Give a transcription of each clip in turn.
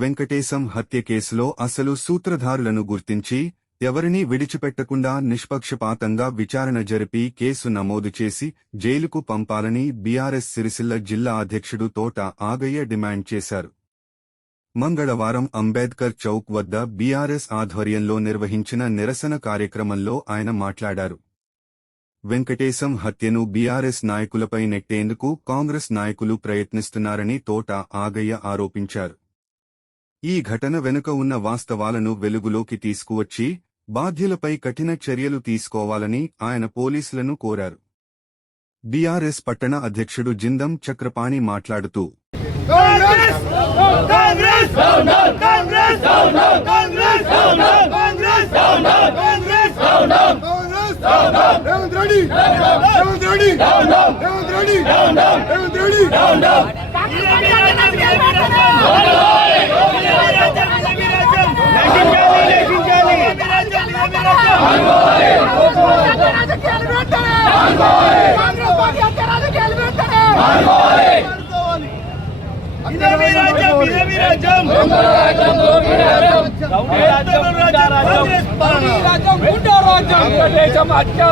వెంకటేశం హత్య కేసులో అసలు సూత్రధారులను గుర్తించి ఎవరినీ విడిచిపెట్టకుండా నిష్పక్షపాతంగా విచారణ జరిపి కేసు నమోదు చేసి జైలుకు పంపాలని బీఆర్ఎస్ సిరిసిల్ల జిల్లా అధ్యక్షుడు తోట ఆగయ్య డిమాండ్ చేశారు. మంగళవారం అంబేద్కర్ చౌక్ వద్ద బీఆర్ఎస్ ఆధ్వర్యంలో నిర్వహించిన నిరసన కార్యక్రమంలో ఆయన మాట్లాడారు. వెంకటేశం హత్యను బీఆర్ఎస్ నాయకులపై నెట్టేందుకు కాంగ్రెస్ నాయకులు ప్రయత్నిస్తున్నారని తోట ఆగయ్య ఆరోపించారు. ఈ ఘటన వెనుక ఉన్న వాస్తవాలను వెలుగులోకి తీసుకువచ్చి బాధ్యులపై కఠిన చర్యలు తీసుకోవాలని ఆయన పోలీసులను కోరారు. బీఆర్ఎస్ పట్టణ అధ్యక్షుడు జిందం చక్రపాణి మాట్లాడుతూ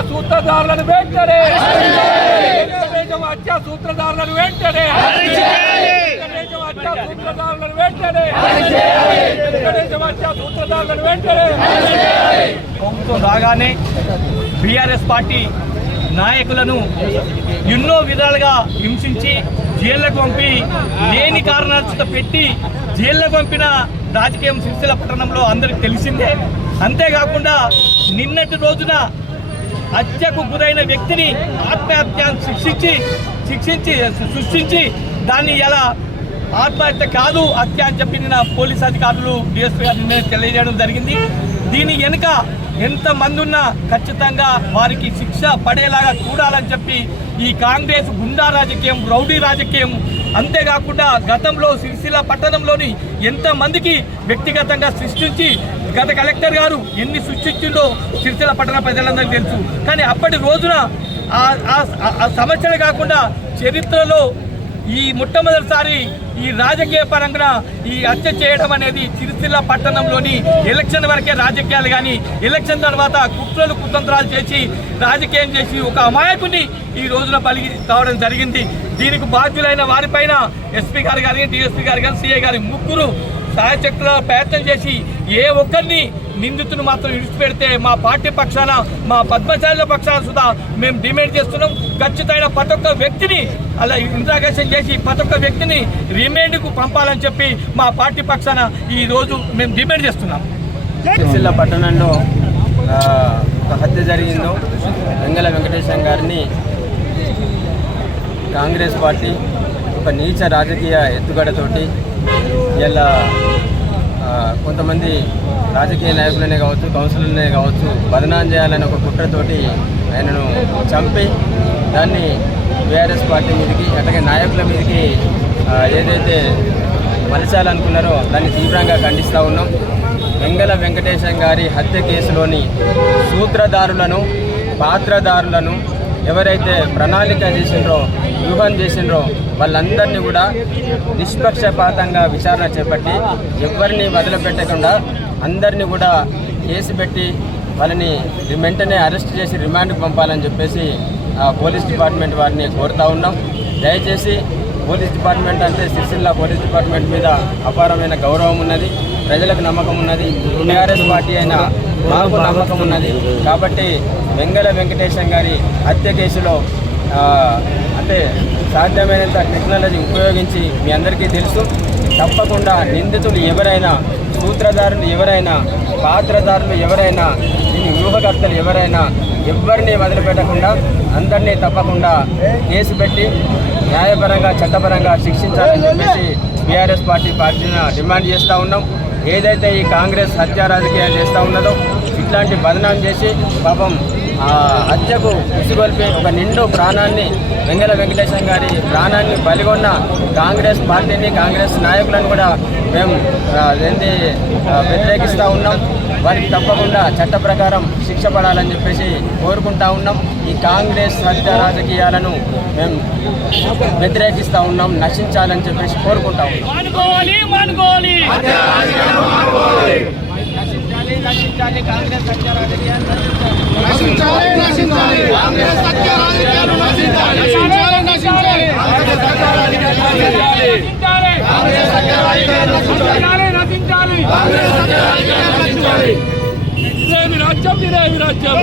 సూత్రధారులను వెంటనే సూత్రధారులను వెంటనే సూత్రధారులను వెంటనే రాగానే బీఆర్ఎస్ పార్టీ నాయకులను ఎన్నో విధాలుగా హింసించి జైళ్లకు పంపి లేని కారణాలతో పెట్టి జైళ్లకు పంపిన రాజకీయం సిరిసిల్ల పట్టణంలో అందరికి తెలిసిందే. అంతేకాకుండా నిన్నటి రోజున హత్యకు గురైన వ్యక్తిని ఆత్మహత్యను సృష్టించి దాన్ని ఎలా ఆత్మహత్య కాదు హత్య అని చెప్పి నిన్న పోలీస్ అధికారులు డిఎస్పీ గారిని తెలియజేయడం జరిగింది. దీని వెనుక ఎంతమంది ఉన్నా ఖచ్చితంగా వారికి శిక్ష పడేలాగా చూడాలని చెప్పి ఈ కాంగ్రెస్ గుండా రాజకీయం, రౌడీ రాజకీయం, అంతేకాకుండా గతంలో సిరిసిల్ల పట్టణంలోని ఎంతమందికి వ్యక్తిగతంగా సృష్టించి గత కలెక్టర్ గారు ఎన్ని సృష్టించిందో సిరిసిల్ల పట్టణ ప్రజలందరికీ తెలుసు. కానీ అప్పటి రోజున ఆ సమస్యలు కాకుండా చరిత్రలో ఈ మొట్టమొదటిసారి ఈ రాజకీయ పరంగా ఈ హత్య చేయడం అనేది సిరిసిల్ల పట్టణంలోని ఎలక్షన్ వరకే రాజకీయాలు, కానీ ఎలక్షన్ తర్వాత కుతంత్రాలు చేసి రాజకీయం చేసి ఒక అమాయకుని ఈ రోజున పలికి కావడం జరిగింది. దీనికి బాధ్యులైన వారిపైన ఎస్పీ గారు కానీ, డిఎస్పీ గారు కానీ, సిఐ గారి ముగ్గురు సాయశక్తుల ప్రయత్నం చేసి ఏ ఒక్కరిని నిందితును మాత్రం విడిచిపెడితే మా పార్టీ పక్షాన, మా పద్మశాలిల పక్షాన సుధా మేము డిమాండ్ చేస్తున్నాం. ఖచ్చితమైన ప్రతి ఒక్క వ్యక్తిని అలా ఇంట్రాగేషన్ చేసి ప్రతి ఒక్క వ్యక్తిని రిమాండ్కు పంపాలని చెప్పి మా పార్టీ పక్షాన ఈ రోజు మేము డిమాండ్ చేస్తున్నాం. సిరిసిల్ల పట్టణంలో ఒక హత్య జరిగిందో వెంగళ వెంకటేశం గారిని కాంగ్రెస్ పార్టీ ఒక నీచ రాజకీయ ఎత్తుగడతోటి ఇలా కొంతమంది రాజకీయ నాయకులనే కావచ్చు, కౌన్సిలర్లనే కావచ్చు బదనాం చేయాలని ఒక కుట్రతోటి ఆయనను చంపి దాన్ని బీఆర్ఎస్ పార్టీ మీదకి అట్లాగే నాయకుల మీదకి ఏదైతే మలచాలనుకున్నారో దాన్ని తీవ్రంగా ఖండిస్తూ ఉన్నాం. వెంగళ వెంకటేశం గారి హత్య కేసులోని సూత్రధారులను, పాత్రధారులను ఎవరైతే ప్రణాళిక చేసిండ్రో, వ్యూహం చేసిండ్రో వాళ్ళందరినీ కూడా నిష్పక్షపాతంగా విచారణ చేపట్టి ఎవరిని వదిలిపెట్టకుండా అందరినీ కూడా కేసు పెట్టి వాళ్ళని వెంటనే అరెస్ట్ చేసి రిమాండ్కి పంపాలని చెప్పేసి పోలీస్ డిపార్ట్మెంట్ వారిని కోరుతూ ఉన్నాం. దయచేసి పోలీస్ డిపార్ట్మెంట్ అంటే సిరిసిల్ల పోలీస్ డిపార్ట్మెంట్ మీద అపారమైన గౌరవం ఉన్నది, ప్రజలకు నమ్మకం ఉన్నది, టీఆర్ఎస్ పార్టీ అయినా మాకు నమ్మకం ఉన్నది. కాబట్టి వెంగళ వెంకటేశం గారి హత్య కేసులో అంటే సాధ్యమైనంత టెక్నాలజీ ఉపయోగించి మీ అందరికీ తెలుసు, తప్పకుండా నిందితులు ఎవరైనా, సూత్రధారులు ఎవరైనా, పాత్రధారులు ఎవరైనా, దీని వ్యూహకర్తలు ఎవరైనా ఎవరిని వదిలిపెట్టకుండా అందరినీ తప్పకుండా కేసు పెట్టి న్యాయపరంగా, చట్టపరంగా శిక్షించాలని చెప్పేసి బీఆర్ఎస్ పార్టీని డిమాండ్ చేస్తూ ఉన్నాం. ఏదైతే ఈ కాంగ్రెస్ హత్య రాజకీయాలు చేస్తూ ఉన్నదో ఇట్లాంటి బదనాం చేసి పాపం హత్యకు ఉసిగొల్పి ఒక నిండు ప్రాణాన్ని, వెంగళ వెంకటేశం గారి ప్రాణాన్ని బలిగొన్న కాంగ్రెస్ పార్టీని, కాంగ్రెస్ నాయకులను కూడా మేము వ్యతిరేకిస్తూ ఉన్నాం. వారికి తప్పకుండా చట్ట ప్రకారం శిక్ష పడాలని చెప్పేసి కోరుకుంటా ఉన్నాం. ఈ కాంగ్రెస్ హత్య రాజకీయాలను మేము వ్యతిరేకిస్తూ ఉన్నాం, నశించాలని చెప్పేసి కోరుకుంటా ఉన్నాం. నశించాలి కాంగ్రెస్ హత్య రాజకీయాలు రాజ్యం